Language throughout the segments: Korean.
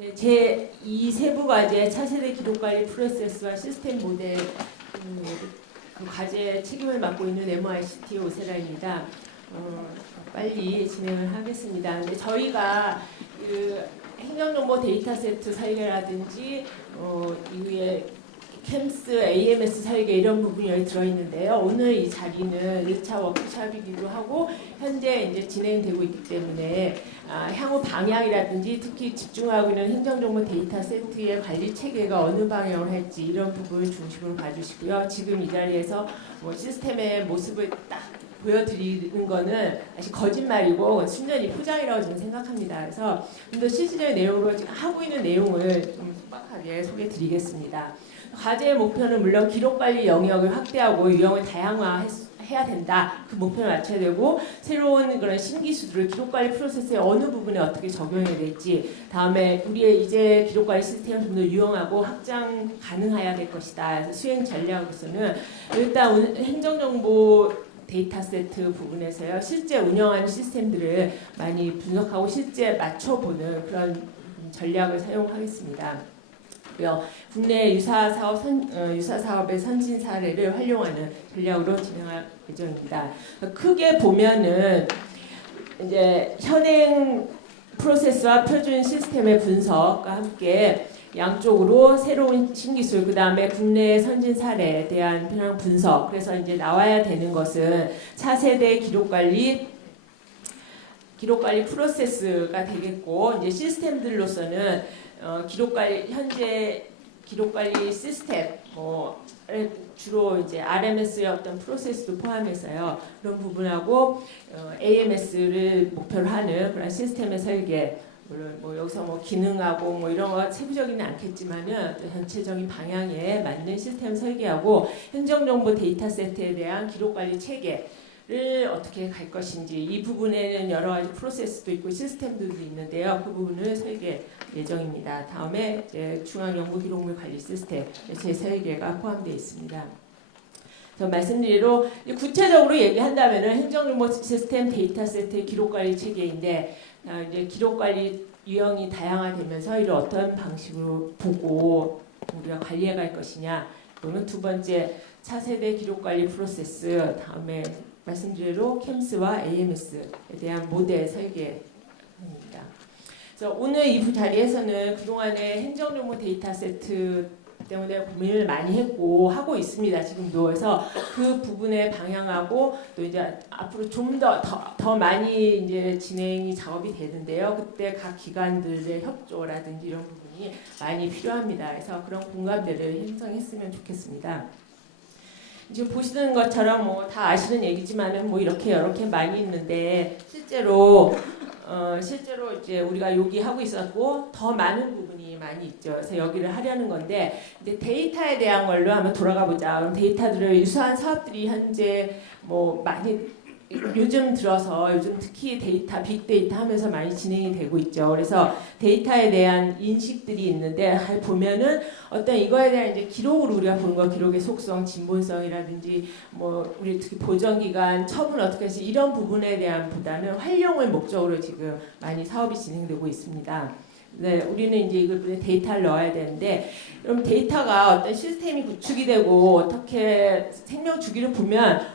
네, 제 이 세부 과제 차세대 기록관리 프로세스와 시스템 모델 그 과제 책임을 맡고 있는 MICT 오세라입니다. 빨리 진행을 하겠습니다. 근데 저희가 그 행정정보 데이터 세트 설계라든지 이후에 캠스, AMS 설계 이런 부분이 여기 들어있는데요. 오늘 이 자리는 1차 워크숍이기도 하고 현재 이제 진행되고 있기 때문에 향후 방향이라든지 특히 집중하고 있는 행정정보 데이터 세트의 관리 체계가 어느 방향으로 할지 이런 부분을 중심으로 봐주시고요. 지금 이 자리에서 뭐 시스템의 모습을 딱 보여드리는 거는 사실 거짓말이고 순전히 포장이라고 저는 생각합니다. 그래서 좀 더 실질적인 내용으로 지금 하고 있는 내용을 좀 소박하게 소개드리겠습니다. 과제의 목표는 물론 기록관리 영역을 확대하고 유형을 다양화해야 된다. 그 목표를 맞춰야 되고 새로운 그런 신기술을 기록관리 프로세스의 어느 부분에 어떻게 적용해야 될지 다음에 우리의 이제 기록관리 시스템을 좀 더 유용하고 확장 가능해야 될 것이다. 그래서 수행 전략으로서는 일단 행정정보 데이터 세트 부분에서요. 실제 운영하는 시스템들을 많이 분석하고 실제 맞춰보는 그런 전략을 사용하겠습니다. 국내 유사 사업의 선진 사례를 활용하는 전략으로 진행할 예정입니다. 크게 보면은 이제 현행 프로세스와 표준 시스템의 분석과 함께 양쪽으로 새로운 신기술, 그 다음에 국내 선진 사례에 대한 편향 분석. 그래서 이제 나와야 되는 것은 차세대 기록관리 프로세스가 되겠고, 이제 시스템들로서는 현재 기록관리 시스템, 주로 이제 RMS의 어떤 프로세스도 포함해서요. 그런 부분하고 AMS를 목표로 하는 그런 시스템의 설계, 물론 여기서 기능하고 이런 거 세부적이는 않겠지만은 전체적인 방향에 맞는 시스템 설계하고 행정정보 데이터 세트에 대한 기록관리 체계를 어떻게 갈 것인지 이 부분에는 여러 가지 프로세스도 있고 시스템들도 있는데요. 그 부분을 설계 예정입니다. 다음에 이제 중앙연구기록물 관리 시스템 제 설계가 포함되어 있습니다. 말씀드리로 구체적으로 얘기한다면은 행정정보 시스템 데이터 세트의 기록관리 체계인데 이제 기록관리 유형이 다양화되면서 이를 어떤 방식으로 보고 우리가 관리해 갈 것이냐. 또는 두 번째 차세대 기록관리 프로세스 다음에 말씀드리로 캠스와 AMS에 대한 모델 설계입니다. 그래서 오늘 이 자리에서는 그동안의 행정정보 데이터 세트 때문에 고민을 많이 했고 하고 있습니다. 지금도. 그래서 그 부분에 방향하고 또 이제 앞으로 좀 더 많이 이제 진행이 작업이 되는데요. 그때 각 기관들의 협조라든지 이런 부분이 많이 필요합니다. 그래서 그런 공감대를 형성했으면 좋겠습니다. 지금 보시는 것처럼 다 아시는 얘기지만은 이렇게 여러 개 많이 있는데 실제로 이제 우리가 여기 하고 있었고 더 많은 부분이 많이 있죠. 그래서 여기를 하려는 건데 이제 데이터에 대한 걸로 한번 돌아가 보자. 그럼 데이터들을 유사한 사업들이 현재 많이 요즘 특히 빅데이터 하면서 많이 진행이 되고 있죠. 그래서 데이터에 대한 인식들이 있는데 보면은 어떤 이거에 대한 이제 기록으로 우리가 보는 거 기록의 속성, 진본성이라든지 우리 특히 보정 기간, 처분 어떻게 해서 이런 부분에 대한 보다는 활용을 목적으로 지금 많이 사업이 진행되고 있습니다. 네, 우리는 이제 이걸 데이터를 넣어야 되는데 그럼 데이터가 어떤 시스템이 구축이 되고 어떻게 생명 주기를 보면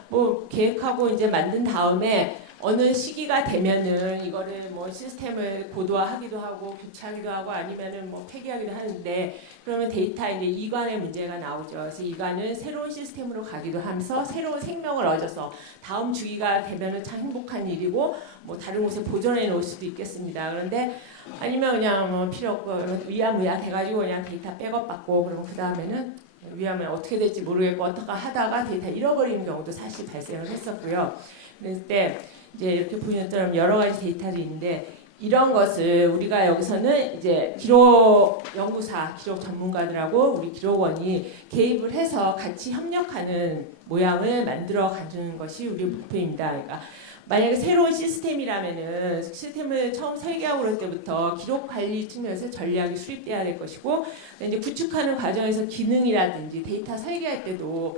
계획하고 이제 만든 다음에 어느 시기가 되면은 이거를 시스템을 고도화하기도 하고 교체하기도 하고 아니면은 폐기하기도 하는데 그러면 데이터에 이제 이관의 문제가 나오죠. 그래서 이관은 새로운 시스템으로 가기도 하면서 새로운 생명을 얻어서 다음 주기가 되면은 참 행복한 일이고 다른 곳에 보존해 놓을 수도 있겠습니다. 그런데 아니면 그냥 필요 없고 위야무야 돼가지고 그냥 데이터 백업 받고 그러면 그 다음에는 위하면 어떻게 될지 모르겠고 어떻게 하다가 데이터 잃어버리는 경우도 사실 발생을 했었고요. 그랬을 때 이제 이렇게 보이는 것처럼 여러 가지 데이터들이 있는데 이런 것을 우리가 여기서는 이제 기록 연구사, 기록 전문가들하고 우리 기록원이 개입을 해서 같이 협력하는 모양을 만들어 가는 것이 우리 목표입니다. 그러니까 만약에 새로운 시스템이라면은 시스템을 처음 설계하고 그럴 때부터 기록 관리 측면에서 전략이 수립돼야 될 것이고 이제 구축하는 과정에서 기능이라든지 데이터 설계할 때도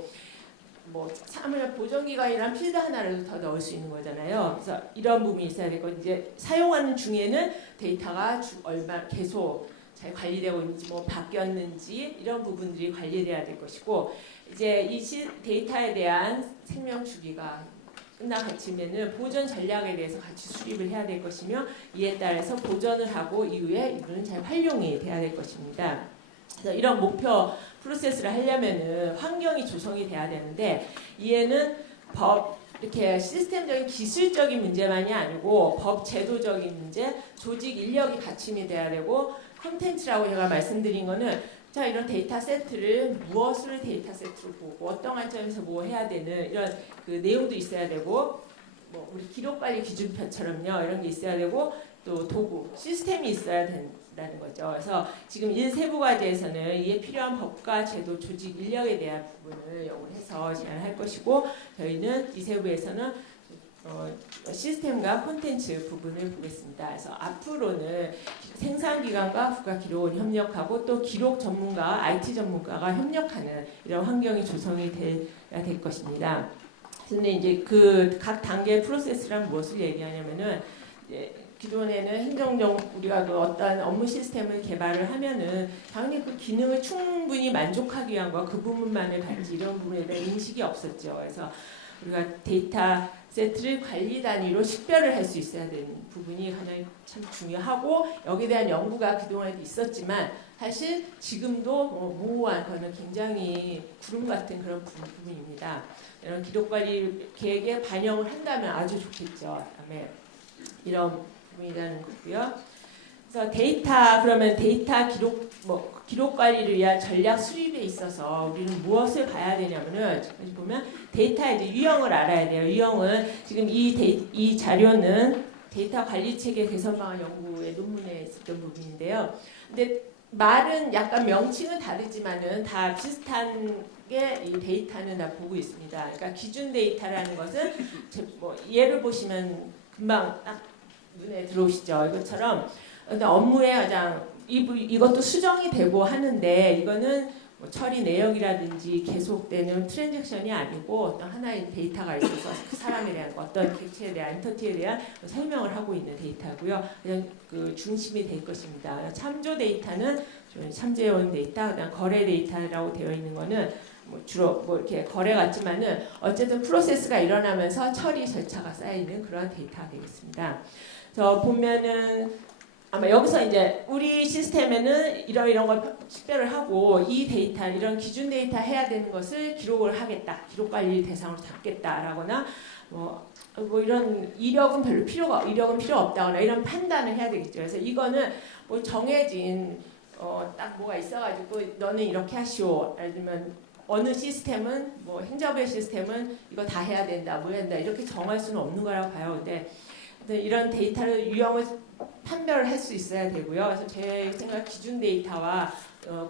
사물 보정기관이랑 필드 하나를 더 넣을 수 있는 거잖아요. 그래서 이런 부분이 있어야 되고 이제 사용하는 중에는 데이터가 계속 잘 관리되고 있는지 뭐 바뀌었는지 이런 부분들이 관리돼야 될 것이고 이제 이 데이터에 대한 생명 주기가 끝나가치면은 보존 전략에 대해서 같이 수립을 해야 될 것이며 이에 따라서 보존을 하고 이후에 이거는 잘 활용이 돼야 될 것입니다. 그래서 이런 목표 프로세스를 하려면은 환경이 조성이 돼야 되는데 이에는 법 이렇게 시스템적인 기술적인 문제만이 아니고 법 제도적인 문제, 조직 인력이 갖춤이 돼야 되고 콘텐츠라고 제가 말씀드린 거는 자 이런 데이터 세트를 무엇을 데이터 세트로 보고 어떤 관점에서 뭐 해야 되는 이런 그 내용도 있어야 되고 뭐 우리 기록관리 기준표처럼요 이런 게 있어야 되고 또 도구 시스템이 있어야 된다는 거죠. 그래서 지금 1세부과제에서는 이에 필요한 법과 제도 조직 인력에 대한 부분을 요구해서 제안할 것이고 저희는 2세부에서는 시스템과 콘텐츠 부분을 보겠습니다. 그래서 앞으로는 생산기관과 국가기록원이 협력하고 또 기록 전문가와 IT 전문가가 협력하는 이런 환경이 조성이 돼야 될 것입니다. 근데 이제 그 각 단계의 프로세스란 무엇을 얘기하냐면은 기존에는 행정정 우리가 그 어떤 업무 시스템을 개발을 하면은 당연히 그 기능을 충분히 만족하기 위한 거 그 부분만을 받지 이런 부분에 대한 인식이 없었죠. 그래서 우리가 데이터 세트를 관리 단위로 식별을 할 수 있어야 되는 부분이 가장 참 중요하고 여기에 대한 연구가 그동안에도 있었지만 사실 지금도 모호한 거는 굉장히 구름 같은 그런 부분입니다. 이런 기록관리 계획에 반영을 한다면 아주 좋겠죠. 그다음에 이런 부분이라는 거고요. 그래서 그러면 데이터 기록 관리를 위한 전략 수립에 있어서 우리는 무엇을 봐야 되냐면은 여기 보면 데이터의 이제 유형을 알아야 돼요. 유형은 지금 이 자료는 데이터 관리 체계 개선 방안 연구의 논문에 있었던 부분인데요. 근데 말은 약간 명칭은 다르지만은 다 비슷한 게 이 데이터는 다 보고 있습니다. 그러니까 기준 데이터라는 것은 뭐 예를 보시면 금방 딱 눈에 들어오시죠. 이것처럼 업무의 가장 이것도 수정이 되고 하는데 이거는 뭐 처리 내역이라든지 계속되는 트랜잭션이 아니고 어떤 하나의 데이터가 있어서 그 사람에 대한 어떤 객체에 대한 엔터티에 대한 설명을 하고 있는 데이터고요. 그냥 그 중심이 될 것입니다. 참조 데이터는 참조해온 데이터, 그다음 거래 데이터라고 되어 있는 거는 뭐 주로 뭐 이렇게 거래 같지만은 어쨌든 프로세스가 일어나면서 처리 절차가 쌓이는 그런 데이터가 되겠습니다. 저 보면은 아마 여기서 이제 우리 시스템에는 이런 걸 식별을 하고 이 데이터 이런 기준 데이터 해야 되는 것을 기록을 하겠다, 기록 관리 대상으로 잡겠다라거나 뭐 이런 이력은 이력은 필요 없다거나 이런 판단을 해야 되겠죠. 그래서 이거는 뭐 정해진 딱 뭐가 있어가지고 너는 이렇게 하시오. 예를 들면 어느 시스템은 뭐 행정부의 시스템은 이거 다 해야 된다, 뭐 해야 된다 이렇게 정할 수는 없는 거라고 봐요. 근데 이런 데이터를 유형을 판별을 할 수 있어야 되고요. 그래서 제 생각 기준 데이터와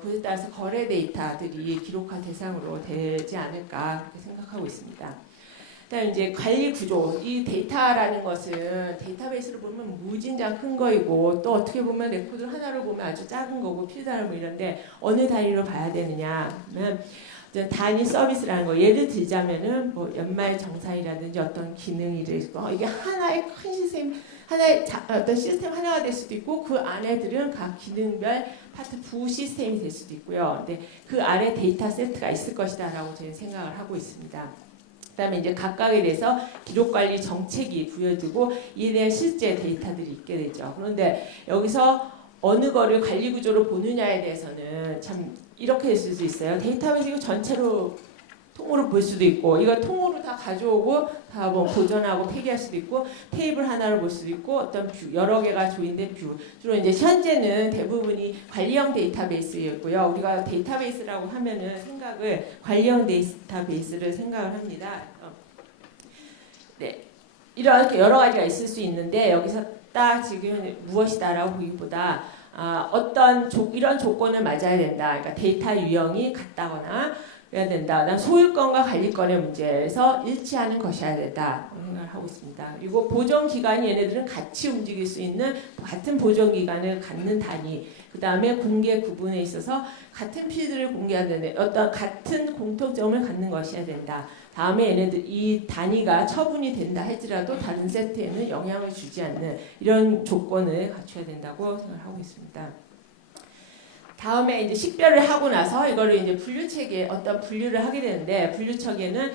그에 따라서 거래 데이터들이 기록화 대상으로 되지 않을까 그렇게 생각하고 있습니다. 그다음 이제 관리 구조. 이 데이터라는 것은 데이터베이스를 보면 무진장 큰 거이고 또 어떻게 보면 레코드 하나를 보면 아주 작은 거고 필드를 뭐 이런데 어느 단위로 봐야 되느냐 하면 단위 서비스라는 거 예를 들자면은 뭐 연말 정산이라든지 어떤 기능이 있고 이게 하나의 큰 시스템 하나의 어떤 시스템 하나가 될 수도 있고 그 안에들은 각 기능별 파트 부 시스템이 될 수도 있고요. 근데 그 안에 데이터 세트가 있을 것이다라고 저는 생각을 하고 있습니다. 그다음에 이제 각각에 대해서 기록 관리 정책이 부여되고 이에 대한 실제 데이터들이 있게 되죠. 그런데 여기서 어느 거를 관리 구조로 보느냐에 대해서는 참 이렇게 될 수도 있어요. 데이터베이스 이거 전체로 통으로 볼 수도 있고 이거 통으로 다 가져오고 다 뭐 보존하고 폐기할 수도 있고 테이블 하나로 볼 수도 있고 어떤 뷰 여러 개가 조인된 뷰 주로 이제 현재는 대부분이 관리형 데이터베이스였고요. 우리가 데이터베이스라고 하면은 생각을 관리형 데이터베이스를 생각을 합니다. 네, 이렇게 여러 가지가 있을 수 있는데 여기서 딱 지금 무엇이다라고 보기보다 어떤 이런 조건을 맞아야 된다. 그러니까 데이터 유형이 같다거나 해야 된다. 그다음 소유권과 관리권의 문제에서 일치하는 것이어야 된다. 생각을 하고 있습니다. 그리고 보존 기간이 얘네들은 같이 움직일 수 있는 같은 보존 기간을 갖는 단위. 그 다음에 공개 구분에 있어서 같은 필드를 공개하는 어떤 같은 공통점을 갖는 것이어야 된다. 다음에 얘네들 이 단위가 처분이 된다 할지라도 다른 세트에는 영향을 주지 않는 이런 조건을 갖춰야 된다고 생각하고 있습니다. 다음에 이제 식별을 하고 나서 이거를 이제 분류 체계 어떤 분류를 하게 되는데 분류 체계는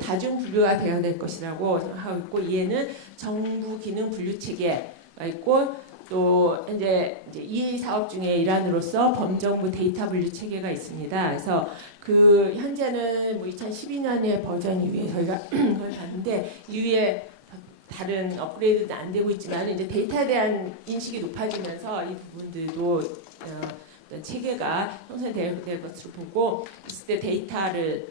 다중 분류가 되어야 될 것이라고 하고 있고 이에는 정부 기능 분류 체계가 있고 또 이제 이 사업 중에 일환으로서 범정부 데이터 분류 체계가 있습니다. 그래서 그 현재는 뭐 2012년의 버전 이후에 저희가 그걸 봤는데 이후에 다른 업그레이드도 안 되고 있지만 이제 데이터에 대한 인식이 높아지면서 이 부분들도 체계가 형성될 것으로 보고 있을 때 데이터를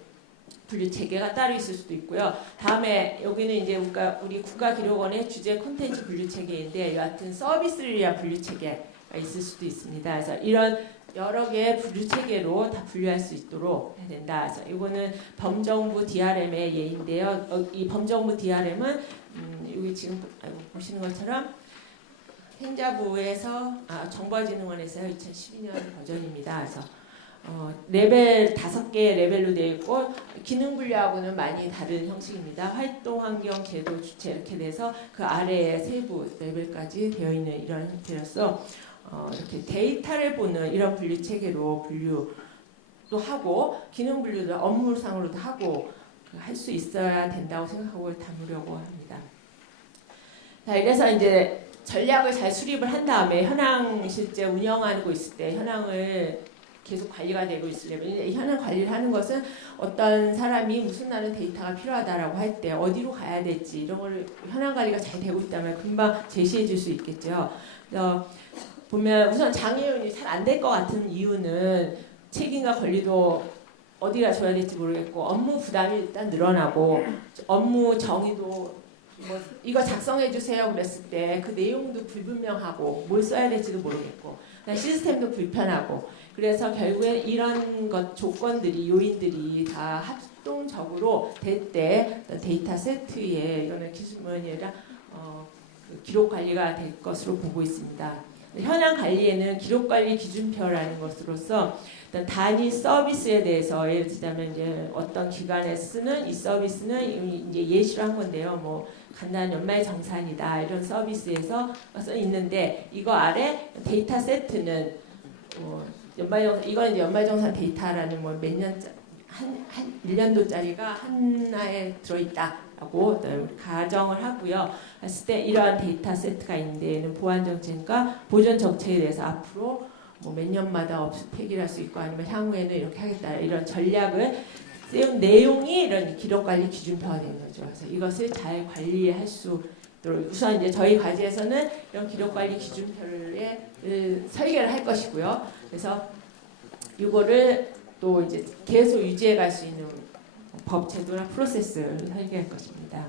분류 체계가 따로 있을 수도 있고요. 다음에 여기는 이제 우리 국가기록원의 주제 콘텐츠 분류 체계인데 여하튼 서비스를 위한 분류 체계가 있을 수도 있습니다. 그래서 이런 여러 개의 분류 체계로 다 분류할 수 있도록 해야 된다. 그래서 이거는 범정부 DRM의 예인데요. 이 범정부 DRM은 여기 지금 보시는 것처럼 행자부에서 정보진흥원에서 2012년 버전입니다. 그래서 레벨 5개의 레벨로 되어 있고 기능 분류하고는 많이 다른 형식입니다. 활동 환경 제도 주체 이렇게 돼서 그 아래에 세부 레벨까지 되어 있는 이런 형태로서 이렇게 데이터를 보는 이런 분류 체계로 분류도 하고 기능 분류도 업무상으로도 하고 할 수 있어야 된다고 생각하고 담으려고 합니다. 자, 이래서 이제 전략을 잘 수립을 한 다음에 현황 실제 운영하고 있을 때 현황을 계속 관리가 되고 있으려면 현황 관리를 하는 것은 어떤 사람이 무슨 나는 데이터가 필요하다라고 할 때 어디로 가야 될지 이런 걸 현황 관리가 잘 되고 있다면 금방 제시해 줄 수 있겠죠. 보면 우선 장애인이 잘 안 될 것 같은 이유는 책임과 권리도 어디가 줘야 될지 모르겠고 업무 부담이 일단 늘어나고 업무 정의도 뭐 이거 작성해 주세요 그랬을 때 그 내용도 불분명하고 뭘 써야 될지도 모르겠고 시스템도 불편하고 그래서 결국엔 이런 것 조건들이 요인들이 다 합동적으로 될 때 데이터 세트에 이거는 기준문이 아니라 기록 관리가 될 것으로 보고 있습니다. 현황 관리에는 기록 관리 기준표라는 것으로서 일단 단위 서비스에 대해서 예를 들자면 이제 어떤 기관에 쓰는 이 서비스는 이제 예시로 한 건데요. 뭐 간단한 연말 정산이다 이런 서비스에서 써 있는데 이거 아래 데이터 세트는 이건 이제 연말정산 데이터라는 뭐 몇 년 한 1년도짜리가 하나에 들어있다라고 가정을 하고요. 했을 때 이러한 데이터 세트가 있는데 얘는 보안 정책과 보존 정책에 대해서 앞으로 뭐 몇 년마다 폐기할 수 있고 아니면 향후에는 이렇게 하겠다 이런 전략을 세운 내용이 이런 기록 관리 기준표가 되는 거죠. 그래서 이것을 잘 관리할 수 있도록 우선 이제 저희 과제에서는 이런 기록 관리 기준표를 설계를 할 것이고요. 그래서 이거를 또 이제 계속 유지해 갈 수 있는 법 제도나 프로세스를 설계할 것입니다.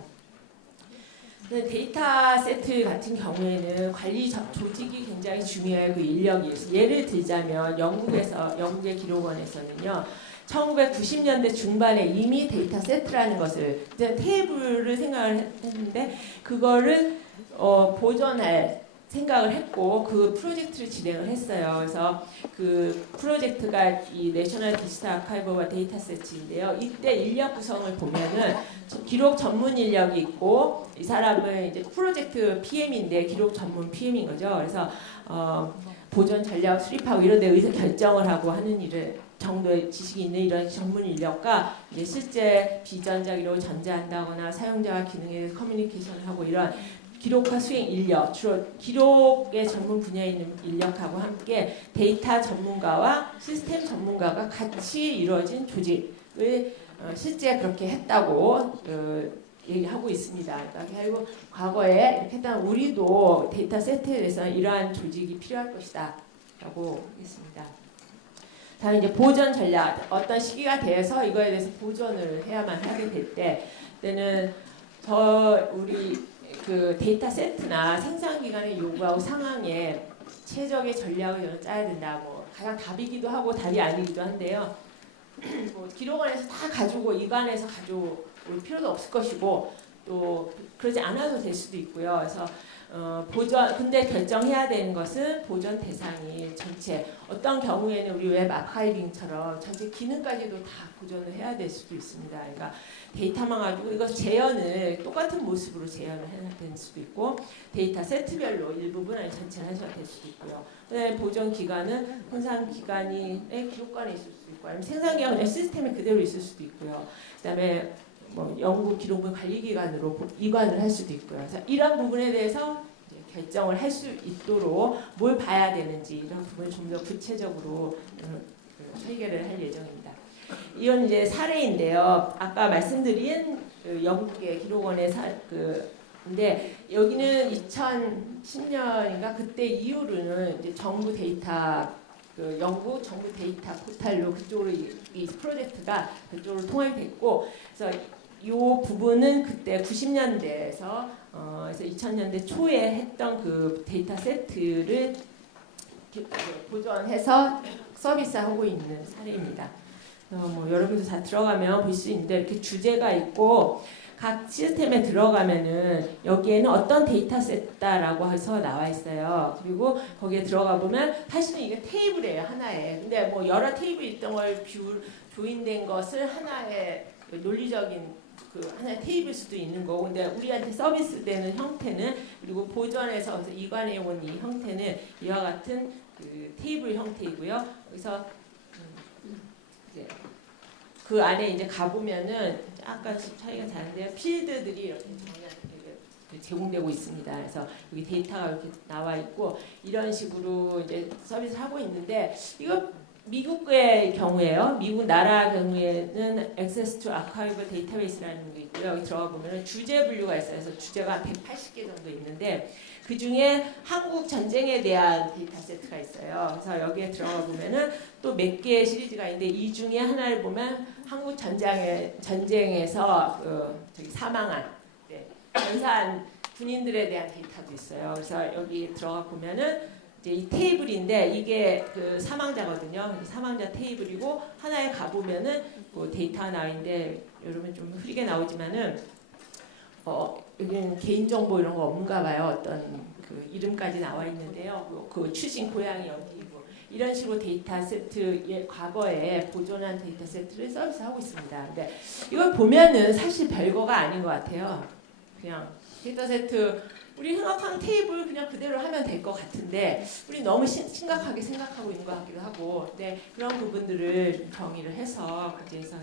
데이터 세트 같은 경우에는 관리 조직이 굉장히 중요해요. 그 인력이. 예를 들자면 영국의 기록원에서는요. 1990년대 중반에 이미 데이터 세트라는 것을 테이블을 생각을 했는데 그거를 보존할 생각을 했고 그 프로젝트를 진행을 했어요. 그래서 그 프로젝트가 이 내셔널 디지털 아카이브와 데이터 세트인데요. 이때 인력 구성을 보면은 기록 전문 인력이 있고 이 사람은 이제 프로젝트 PM인데 기록 전문 PM인 거죠. 그래서 보존 전략 수립하고 이런 데 의사 결정을 하고 하는 일을 정도의 지식이 있는 이런 전문 인력과 이제 실제 비전자 기록을 전제한다거나 사용자와 기능에 대해서 커뮤니케이션을 하고 이런 기록과 수행 인력, 주로 기록의 전문 분야에 있는 인력하고 함께 데이터 전문가와 시스템 전문가가 같이 이루어진 조직을 실제 그렇게 했다고 얘기하고 있습니다. 그러니까 결국 과거에 이렇게 했다면 우리도 데이터 세트에 대해서 이러한 조직이 필요할 것이다 라고 했습니다. 다음 이제 보존 전략, 어떤 시기가 돼서 이거에 대해서 보존을 해야만 하게 될 때는 우리 그 데이터 세트나 생산 기간의 요구하고 상황에 최적의 전략을 짜야 된다. 뭐 가장 답이기도 하고 답이 아니기도 한데요. 뭐 기록원에서 다 가지고 이관에서 가져올 필요도 없을 것이고 또 그러지 않아도 될 수도 있고요. 그래서 보전 근데 결정해야 되는 것은 보전 대상이 전체 어떤 경우에는 우리 웹 아카이빙처럼 전체 기능까지도 다 보존을 해야 될 수도 있습니다. 그러니까 데이터만 가지고 이거 재현을 똑같은 모습으로 재현을 해야 될 수도 있고 데이터 세트별로 일부분 아니 전체를 하셔야 될 수도 있고요. 그다음에 보존 기간은 생산 기간이 기록관에 있을 수도 있고 아니면 생산 기간 그냥 시스템에 그대로 있을 수도 있고요. 그다음에 뭐 연구 기록물 관리 기관으로 이관을 할 수도 있고요. 그래서 이런 부분에 대해서 이제 결정을 할 수 있도록 뭘 봐야 되는지 이런 부분을 좀 더 구체적으로 설계를 할 예정입니다. 이건 이제 사례인데요. 아까 말씀드린 영국의 기록원의 근데 여기는 2010년인가 그때 이후로는 이제 정부 데이터 영국 정부 데이터 포탈로 그쪽으로 이 프로젝트가 그쪽으로 통합이 됐고 그래서 이 부분은 그때 90년대에서 그래서 2000년대 초에 했던 그 데이터 세트를 보존해서 서비스하고 있는 사례입니다. 뭐 여러분도 다 들어가면 볼 수 있는데 이렇게 주제가 있고 각 시스템에 들어가면은 여기에는 어떤 데이터셋다라고 해서 나와 있어요. 그리고 거기에 들어가 보면 사실은 이게 테이블이에요 하나에. 근데 뭐 여러 테이블이 있던 걸 조인된 것을 하나의 논리적인 하나의 테이블일 수도 있는 거고, 근데 우리한테 서비스되는 형태는 그리고 보존해서 이관해 온 이 형태는 이와 같은 테이블 형태이고요. 그래서 이제 그 안에 이제 가보면은 약간 차이가 다른데요. 필드들이 이렇게 제공되고 있습니다. 그래서 여기 데이터가 이렇게 나와 있고 이런 식으로 이제 서비스를 하고 있는데 이거 미국의 경우에요. 미국 나라 경우에는 Access to Archival Database라는 게 있고요. 여기 들어가 보면 주제 분류가 있어요. 그래서 주제가 180개 정도 있는데 그 중에 한국 전쟁에 대한 데이터 세트가 있어요. 그래서 여기에 들어가 보면은 또 몇 개의 시리즈가 있는데 이 중에 하나를 보면 한국 전쟁에서 사망한 전사한 군인들에 대한 데이터도 있어요. 그래서 여기 들어가 보면은 이제 이 테이블인데 이게 그 사망자거든요. 사망자 테이블이고 하나에 가 보면은 뭐 데이터가 나와 있는데 여러분 좀 흐리게 나오지만은 여기는 개인정보 이런 거 없는가 봐요. 어떤 그 이름까지 나와 있는데요. 그 출신 고향이 어디고 이런 식으로 데이터 세트 과거에 보존한 데이터 세트를 서비스하고 있습니다. 근데 이걸 보면은 사실 별거가 아닌 것 같아요. 그냥 데이터 세트 우리 생각하는 테이블 그냥 그대로 하면 될 것 같은데 우리 너무 심각하게 생각하고 있는 것 같기도 하고 근데 그런 부분들을 좀 정의를 해서 거기에서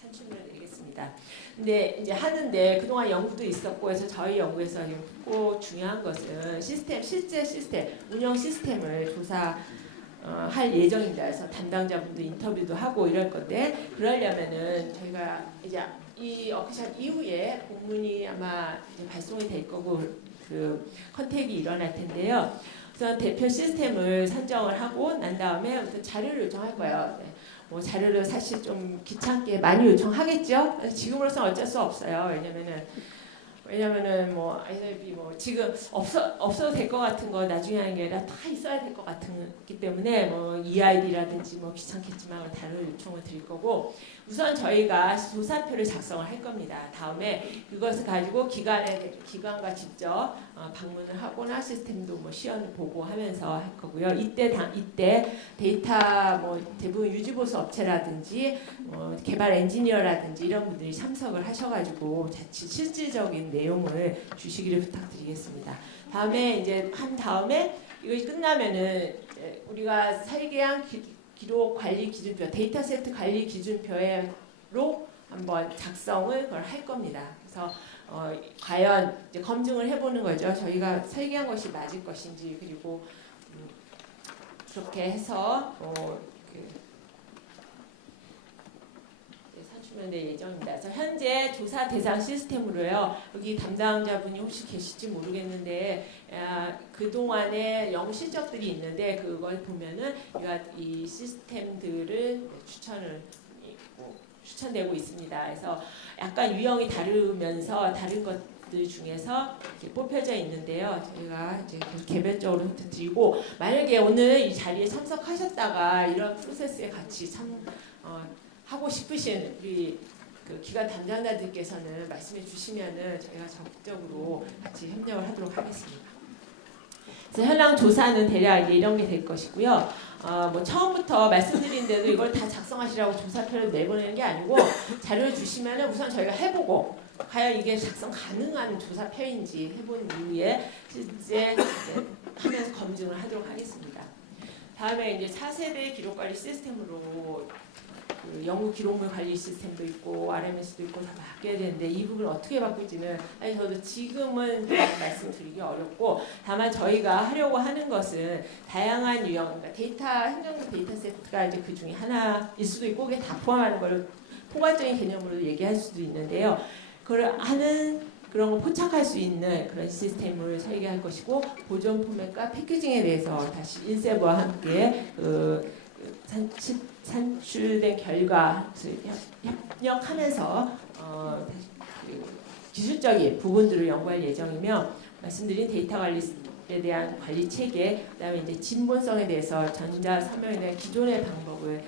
산출을 드리겠습니다. 근데 이제 하는데 그동안 연구도 있었고 해서 저희 연구에서 꼭 중요한 것은 실제 시스템, 운영 시스템을 조사할 예정입니다. 그래서 담당자분들 인터뷰도 하고 이럴 건데 그러려면은 저희가 이제 이 워크숍 이후에 공문이 아마 이제 발송이 될 거고 그 컨택이 일어날 텐데요. 우선 대표 시스템을 선정을 하고 난 다음에 어떤 자료를 요청할 거예요. 네. 뭐 자료를 사실 좀 귀찮게 많이 요청하겠죠. 지금으로서는 어쩔 수 없어요. 왜냐면은 뭐 ILB 뭐 지금 없어도 될 것 같은 거 나중에 하는 게 아니라 다 있어야 될 것 같기 때문에 뭐 EID라든지 뭐 귀찮겠지만 다른 요청을 드릴 거고 우선 저희가 조사표를 작성을 할 겁니다. 다음에 그것을 가지고 기관과 직접 방문을 하거나 시스템도 뭐 시연을 보고 하면서 할 거고요. 이때 데이터 뭐 대부분 유지보수 업체라든지 개발 엔지니어라든지 이런 분들이 참석을 하셔가지고 자칫 실질적인 내용을 주시기를 부탁드리겠습니다. 다음에 이제 한 다음에 이것이 끝나면은 우리가 설계한 기록 관리 기준표, 데이터 세트 관리 기준표로 한번 작성을 그걸 할 겁니다. 그래서 과연 이제 검증을 해보는 거죠. 저희가 설계한 것이 맞을 것인지 그리고 그렇게 해서 산출될 예정입니다. 그래서 현재 조사 대상 시스템으로요. 여기 담당자분이 혹시 계실지 모르겠는데 그동안의 연구 실적들이 있는데 그걸 보면은 이 시스템들을 추천되고 있습니다. 그래서 약간 유형이 다르면서 다른 것들 중에서 이렇게 뽑혀져 있는데요. 저희가 이제 개별적으로 드리고 만약에 오늘 이 자리에 참석하셨다가 이런 프로세스에 같이 하고 싶으신 우리 그 기관 담당자들께서는 말씀해 주시면은 저희가 적극적으로 같이 협력을 하도록 하겠습니다. 그래서 현황 조사는 대략 이런 게 될 것이고요. 뭐 처음부터 말씀드린 대로 이걸 다 작성하시라고 조사표를 내보내는 게 아니고 자료를 주시면은 우선 저희가 해보고 과연 이게 작성 가능한 조사표인지 해본 이후에 실제 하면서 검증을 하도록 하겠습니다. 다음에 이제 4세대 기록관리 시스템으로 그 연구 기록물 관리 시스템도 있고 RMS도 있고 다 바뀌어야 되는데 이 부분을 어떻게 바꿀지는 사실 저도 지금은 말씀드리기 어렵고 다만 저희가 하려고 하는 것은 다양한 유형, 그러니까 데이터 행정적 데이터 세트가 이제 그 중에 하나일 수도 있고 그게 다 포함하는 걸 포괄적인 개념으로 얘기할 수도 있는데요. 그걸 하는 그런 걸 포착할 수 있는 그런 시스템을 설계할 것이고 보존 포맷과 패키징에 대해서 다시 인셉과 함께 산출된 결과 협력하면서 기술적인 부분들을 연구할 예정이며 말씀드린 데이터 관리에 대한 관리 체계, 그다음에 이제 진본성에 대해서 전자 서명에 대한 기존의 방법을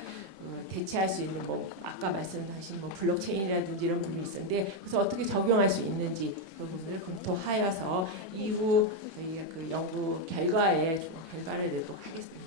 대체할 수 있는 뭐 아까 말씀하신 뭐 블록체인이라든지 이런 부분이 있었는데 그래서 어떻게 적용할 수 있는지 그 부분을 검토하여서 이후 저희가 그 연구 결과에 결과를 내도록 하겠습니다.